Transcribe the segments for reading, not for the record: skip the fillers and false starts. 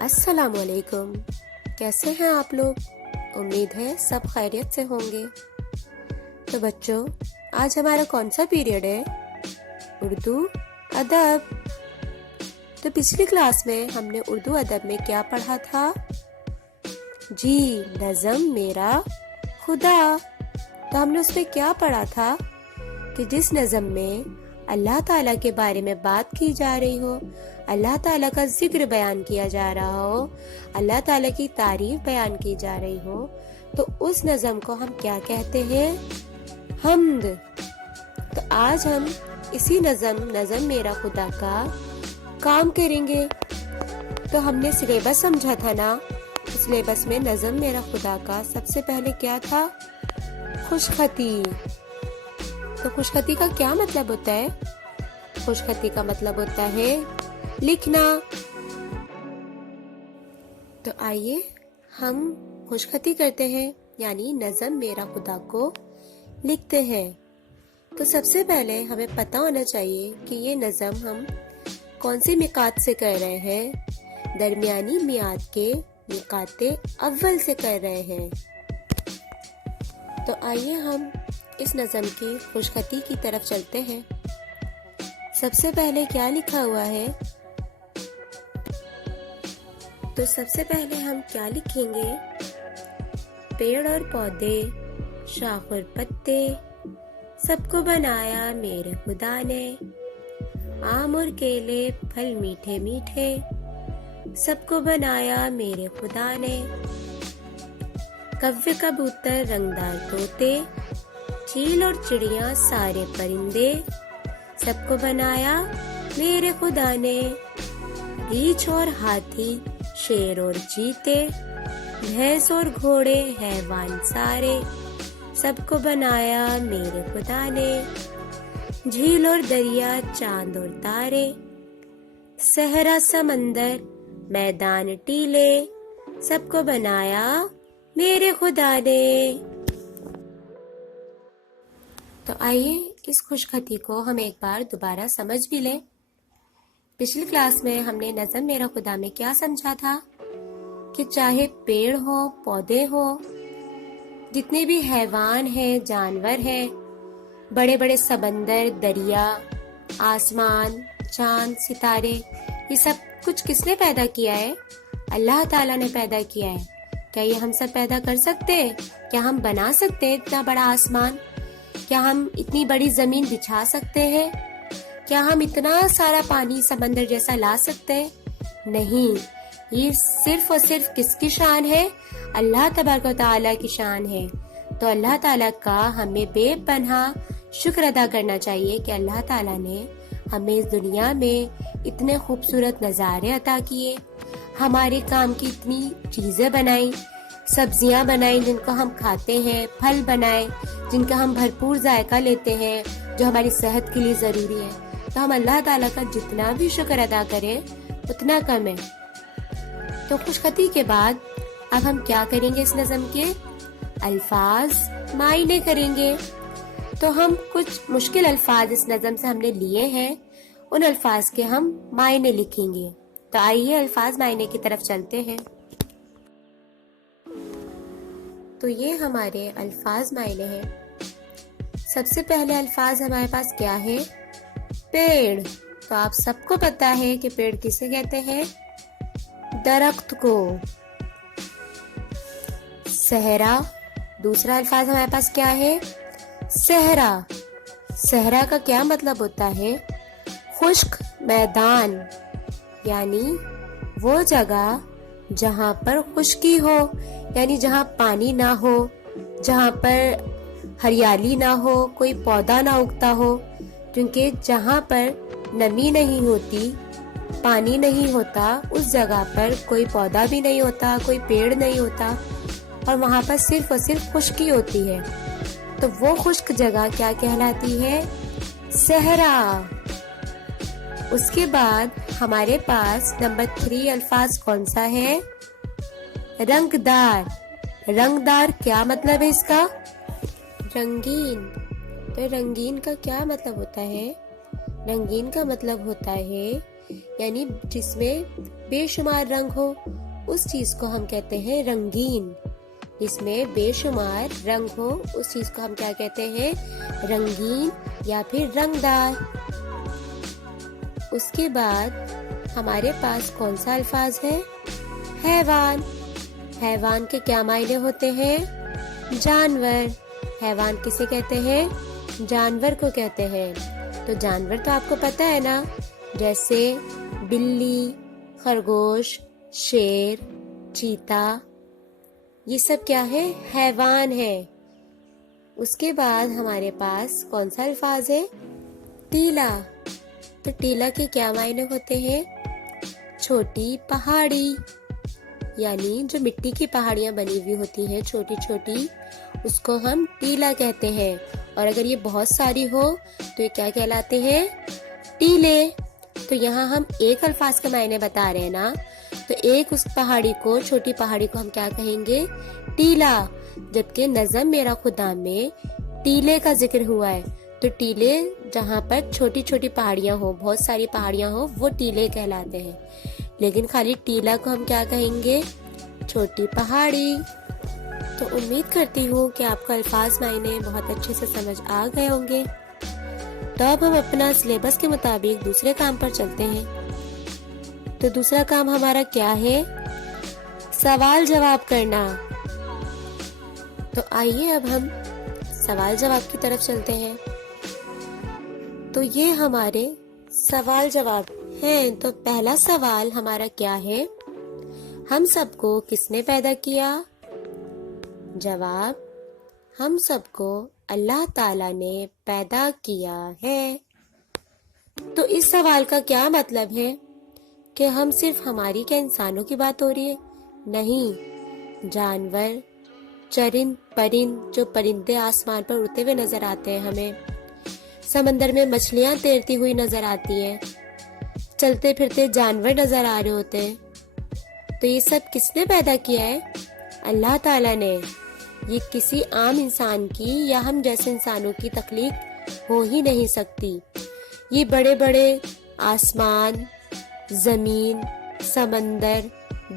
السلام علیکم، کیسے ہیں آپ لوگ؟ امید ہے سب خیریت سے ہوں گے۔ تو بچوں، آج ہمارا کون سا پیریڈ ہے؟ اردو ادب۔ تو پچھلی کلاس میں ہم نے اردو ادب میں کیا پڑھا تھا؟ جی، نظم میرا خدا۔ تو ہم نے اس میں کیا پڑھا تھا کہ جس نظم میں اللہ تعالیٰ کے بارے میں بات کی جا رہی ہو، اللہ تعالیٰ کا ذکر بیان کیا جا رہا ہو، اللہ تعالیٰ کی تعریف بیان کی جا رہی ہو، تو اس نظم کو ہم کیا کہتے ہیں؟ حمد۔ تو آج ہم اسی نظم میرا خدا کا کام کریں گے۔ تو ہم نے سلیبس سمجھا تھا نا، سلیبس میں نظم میرا خدا کا سب سے پہلے کیا تھا؟ خوش خطی۔ تو خوش خطی کا کیا مطلب ہوتا ہے؟ خوش خطی کا مطلب ہوتا ہے لکھنا۔ تو آئیے ہم خوش خطی کرتے ہیں، یعنی نظم میرا خدا کو لکھتے ہیں۔ تو سب سے پہلے ہمیں پتہ ہونا چاہیے کہ یہ نظم ہم کون سی میقات سے کر رہے ہیں؟ درمیانی میعاد کے میقات اول سے کر رہے ہیں۔ تو آئیے ہم اس نظم کی خوش خطی کی طرف چلتے ہیں۔ سب سے پہلے کیا لکھا ہوا ہے؟ تو سب سے پہلے ہم کیا لکھیں گے؟ پیڑ اور پودے، شاخ اور پتے، سب کو بنایا میرے خدا نے، آم اور کیلے پھل میٹھے میٹھے، سب کو بنایا میرے خدا نے، کوے کبوتر رنگدار طوطے، چیل اور چڑیاں سارے پرندے، سب کو بنایا میرے خدا نے، ریچھ اور ہاتھی، شیر اور چیتے، بھینس اور گھوڑے حیوان سارے، سب کو بنایا میرے خدا نے، جھیل اور دریا چاند اور تارے، صحرا سمندر میدان ٹیلے، سب کو بنایا میرے خدا نے۔ تو آئیے اس خوش خطی کو ہم ایک بار دوبارہ سمجھ بھی لیں۔ پچھلی کلاس میں ہم نے نظم میرا خدا میں کیا سمجھا تھا کہ چاہے پیڑ ہو، پودے ہو، جتنے بھی حیوان ہیں، جانور ہیں، بڑے بڑے سمندر، دریا، آسمان، چاند، ستارے، یہ سب کچھ کس نے پیدا کیا ہے؟ اللہ تعالیٰ نے پیدا کیا ہے۔ کیا یہ ہم سب پیدا کر سکتے ہیں؟ کیا ہم بنا سکتے ہیں اتنا بڑا آسمان؟ کیا ہم اتنی بڑی زمین بچھا سکتے ہیں؟ کیا ہم اتنا سارا پانی سمندر جیسا لا سکتے ہیں؟ نہیں، یہ صرف اور صرف کس کی شان ہے؟ اللہ تبارک و تعالیٰ کی شان ہے۔ تو اللہ تعالیٰ کا ہمیں بے پناہ شکر ادا کرنا چاہیے کہ اللہ تعالیٰ نے ہمیں اس دنیا میں اتنے خوبصورت نظارے عطا کیے، ہمارے کام کی اتنی چیزیں بنائیں، سبزیاں بنائیں جن کو ہم کھاتے ہیں، پھل بنائیں جن کا ہم بھرپور ذائقہ لیتے ہیں، جو ہماری صحت کے لیے ضروری ہے۔ تو ہم اللہ تعالیٰ کا جتنا بھی شکر ادا کریں اتنا کم ہے۔ تو خوش خطی کے بعد اب ہم کیا کریں گے؟ اس نظم کے الفاظ معائنے کریں گے۔ تو ہم کچھ مشکل الفاظ اس نظم سے ہم نے لیے ہیں، ان الفاظ کے ہم معائنے لکھیں گے۔ تو آئیے الفاظ معائنے کی طرف چلتے ہیں۔ تو یہ ہمارے الفاظ معائنے ہیں۔ سب سے پہلے الفاظ ہمارے پاس کیا ہے؟ پیڑ۔ تو آپ سب کو پتا ہے کہ پیڑ کسے کہتے ہیں؟ درخت کو۔ صحرا، دوسرا الفاظ ہمارے پاس کیا ہے؟ صحرا۔ صحرا کا کیا مطلب ہوتا ہے؟ خشک میدان، یعنی وہ جگہ جہاں پر خشکی ہو، یعنی جہاں پانی نہ ہو، جہاں پر ہریالی نہ ہو، کوئی پودا نہ اگتا ہو، کیونکہ جہاں پر نمی نہیں ہوتی، پانی نہیں ہوتا، اس جگہ پر کوئی پودا بھی نہیں ہوتا، کوئی پیڑ نہیں ہوتا، اور وہاں پر صرف اور صرف خشکی ہوتی ہے۔ تو وہ خشک جگہ کیا کہلاتی ہے؟ صحرا۔ اس کے بعد ہمارے پاس نمبر 3 الفاظ کون سا ہے؟ رنگدار۔ رنگدار کیا مطلب ہے اس کا؟ رنگین۔ تو رنگین کا کیا مطلب ہوتا ہے؟ رنگین کا مطلب ہوتا ہے یعنی جس میں بے شمار رنگ ہو اس چیز کو ہم کہتے ہیں رنگین. اس میں بے شمار رنگ ہو اس چیز کو ہم کیا کہتے ہیں؟ رنگین یا پھر رنگدار. اس کے بعد ہمارے پاس کون سا الفاظ ہے؟ حیوان. حیوان کے کیا معنی ہوتے ہیں؟ جانور. حیوان کسے کہتے ہیں؟ جانور کو کہتے ہیں. تو جانور تو آپ کو پتہ ہے نا، جیسے بلی، خرگوش، شیر، چیتا، یہ سب کیا ہے؟ حیوان ہے. اس کے بعد ہمارے پاس کون سا الفاظ ہے؟ ٹیلا. تو ٹیلا کے کیا معنی ہوتے ہیں؟ چھوٹی پہاڑی، یعنی جو مٹی کی پہاڑیاں بنی ہوئی ہوتی ہیں چھوٹی چھوٹی، اس کو ہم ٹیلا کہتے ہیں. اور اگر یہ بہت ساری ہو تو یہ کیا کہلاتے ہیں؟ ٹیلے. تو یہاں ہم ایک الفاظ کا معنی بتا رہے ہیں نا، تو ایک اس پہاڑی کو، چھوٹی پہاڑی کو ہم کیا کہیں گے؟ ٹیلا. جبکہ نظم میرا خدا میں ٹیلے کا ذکر ہوا ہے. تو ٹیلے جہاں پر چھوٹی چھوٹی پہاڑیاں ہوں، بہت ساری پہاڑیاں ہوں، وہ ٹیلے کہلاتے ہیں. لیکن خالی ٹیلا کو ہم کیا کہیں گے؟ چھوٹی پہاڑی. تو امید کرتی ہوں کہ آپ کو الفاظ معنی بہت اچھے سے سمجھ آ گئے ہوں گے. تو اب ہم اپنا سلیبس کے مطابق دوسرے کام پر چلتے ہیں. تو دوسرا کام ہمارا کیا ہے؟ سوال جواب کرنا. تو آئیے اب ہم سوال جواب کی طرف چلتے ہیں. تو یہ ہمارے سوال جواب ہیں. تو پہلا سوال ہمارا کیا ہے؟ ہم سب کو کس نے پیدا کیا؟ جواب: ہم سب کو اللہ تعالیٰ نے پیدا کیا ہے. تو اس سوال کا کیا مطلب ہے؟ کہ ہم صرف ہماری کیا انسانوں کی بات ہو رہی ہے؟ نہیں، جانور، چرند پرند، جو پرندے آسمان پر اڑتے ہوئے نظر آتے ہیں ہمیں، سمندر میں مچھلیاں تیرتی ہوئی نظر آتی ہیں، چلتے پھرتے جانور نظر آ رہے ہوتے ہیں. تو یہ سب کس نے پیدا کیا ہے؟ اللہ تعالیٰ نے. یہ کسی عام انسان کی یا ہم جیسے انسانوں کی تخلیق ہو ہی نہیں سکتی. یہ بڑے بڑے آسمان، زمین، سمندر،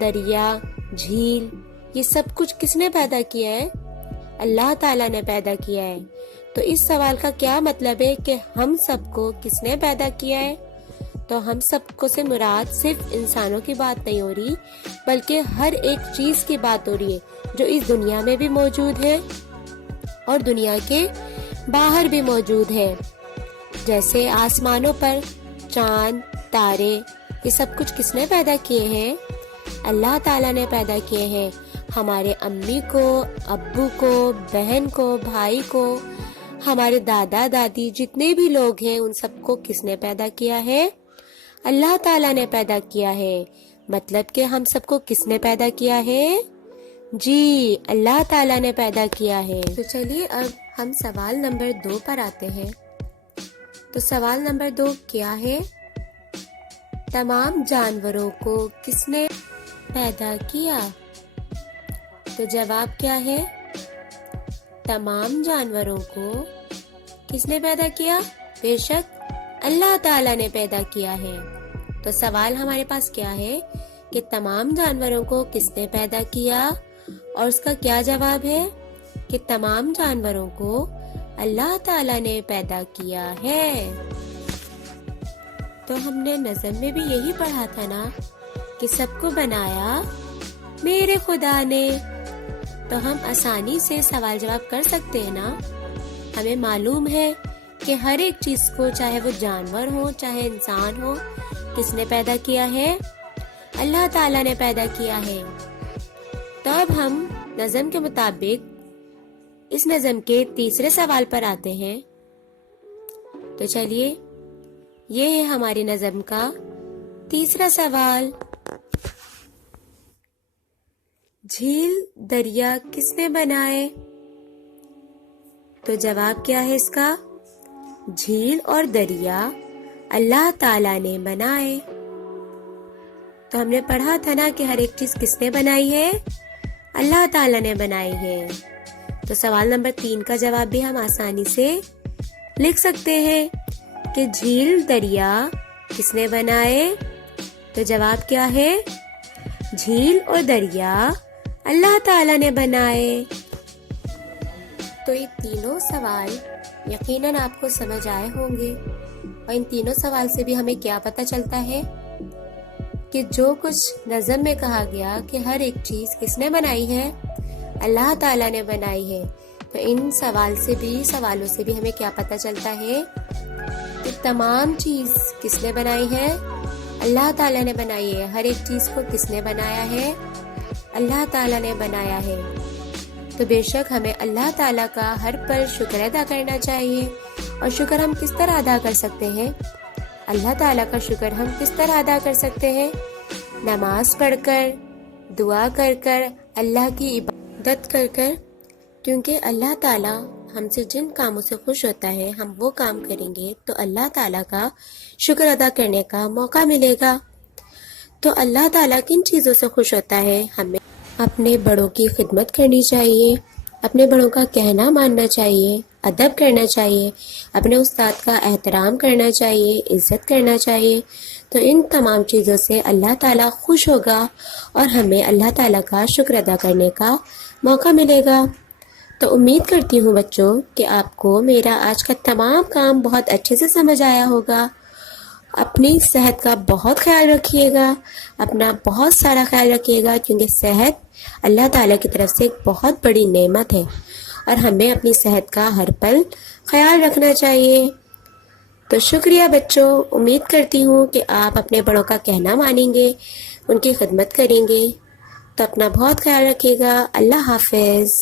دریا، جھیل، یہ سب کچھ کس نے پیدا کیا ہے؟ اللہ تعالیٰ نے پیدا کیا ہے. تو اس سوال کا کیا مطلب ہے کہ ہم سب کو کس نے پیدا کیا ہے؟ تو ہم سب کو سے مراد صرف انسانوں کی بات نہیں ہو رہی، بلکہ ہر ایک چیز کی بات ہو رہی ہے جو اس دنیا میں بھی موجود ہے اور دنیا کے باہر بھی موجود ہے. جیسے آسمانوں پر چاند، تارے، یہ سب کچھ کس نے پیدا کیے ہیں؟ اللہ تعالیٰ نے پیدا کیے ہیں. ہمارے امی کو، ابو کو، بہن کو، بھائی کو، ہمارے دادا دادی، جتنے بھی لوگ ہیں ان سب کو کس نے پیدا کیا ہے؟ اللہ تعالیٰ نے پیدا کیا ہے. مطلب کہ ہم سب کو کس نے پیدا کیا ہے؟ جی، اللہ تعالیٰ نے پیدا کیا ہے. تو چلیے اب ہم سوال نمبر 2 پر آتے ہیں. تو سوال نمبر 2 کیا ہے؟ تمام جانوروں کو کس نے پیدا کیا؟ تو جواب کیا ہے؟ تمام جانوروں کو کس نے پیدا کیا؟ بے شک اللہ تعالیٰ نے پیدا کیا ہے. تو سوال ہمارے پاس کیا ہے کہ تمام جانوروں کو کس نے پیدا کیا، اور اس کا کیا جواب ہے کہ تمام جانوروں کو اللہ تعالیٰ نے پیدا کیا ہے. تو ہم نے نظم میں بھی یہی پڑھا تھا نا کہ سب کو بنایا میرے خدا نے. تو ہم آسانی سے سوال جواب کر سکتے ہیں نا. ہمیں معلوم ہے کہ ہر ایک چیز کو، چاہے وہ جانور ہو چاہے انسان ہو، کس نے پیدا کیا ہے؟ اللہ تعالیٰ نے پیدا کیا ہے. تو اب ہم نظم کے مطابق اس نظم کے تیسرے سوال پر آتے ہیں. تو چلیے، یہ ہے ہماری نظم کا تیسرا سوال. جھیل دریا کس نے بنائے؟ تو جواب کیا ہے اس کا؟ جھیل اور دریا اللہ تعالیٰ نے بنائے. تو ہم نے پڑھا تھا نا کہ ہر ایک چیز کس نے بنائی ہے؟ اللہ تعالیٰ نے بنائی ہے. تو سوال نمبر 3 کا جواب بھی ہم آسانی سے لکھ سکتے ہیں کہ جھیل دریا کس نے بنائے؟ تو جواب کیا ہے؟ جھیل اور دریا اللہ تعالیٰ نے بنائے۔ تو یہ تینوں سوال یقیناً آپ کو سمجھ آئے ہوں گے، اور ان تینوں سوال سے بھی ہمیں کیا پتہ چلتا ہے کہ جو کچھ نظم میں کہا گیا کہ ہر ایک چیز کس نے بنائی ہے؟ اللہ تعالیٰ نے بنائی ہے۔ تو ان سوالوں سے بھی ہمیں کیا پتہ چلتا ہے کہ تمام چیز کس نے بنائی ہے؟ اللہ تعالیٰ نے بنائی ہے۔ ہر ایک چیز کو کس نے بنایا ہے؟ اللہ تعالیٰ نے بنایا ہے۔ تو بے شک ہمیں اللہ تعالیٰ کا ہر پل شکر ادا کرنا چاہیے۔ اور شکر ہم کس طرح ادا کر سکتے ہیں؟ اللہ تعالیٰ کا شکر ہم کس طرح ادا کر سکتے ہیں؟ نماز پڑھ کر، دعا کر کر، اللہ کی عبادت کر کر، کیونکہ اللہ تعالیٰ ہم سے جن کاموں سے خوش ہوتا ہے ہم وہ کام کریں گے تو اللہ تعالیٰ کا شکر ادا کرنے کا موقع ملے گا۔ تو اللہ تعالیٰ کن چیزوں سے خوش ہوتا ہے؟ ہمیں اپنے بڑوں کی خدمت کرنی چاہیے، اپنے بڑوں کا کہنا ماننا چاہیے، ادب کرنا چاہیے، اپنے استاد کا احترام کرنا چاہیے، عزت کرنا چاہیے۔ تو ان تمام چیزوں سے اللہ تعالیٰ خوش ہوگا اور ہمیں اللہ تعالیٰ کا شکر ادا کرنے کا موقع ملے گا۔ تو امید کرتی ہوں بچوں کہ آپ کو میرا آج کا تمام کام بہت اچھے سے سمجھ آیا ہوگا۔ اپنی صحت کا بہت خیال رکھیے گا، اپنا بہت سارا خیال رکھیے گا، کیونکہ صحت اللہ تعالیٰ کی طرف سے ایک بہت بڑی نعمت ہے اور ہمیں اپنی صحت کا ہر پل خیال رکھنا چاہیے۔ تو شکریہ بچوں، امید کرتی ہوں کہ آپ اپنے بڑوں کا کہنا مانیں گے، ان کی خدمت کریں گے۔ تو اپنا بہت خیال رکھیے گا۔ اللہ حافظ۔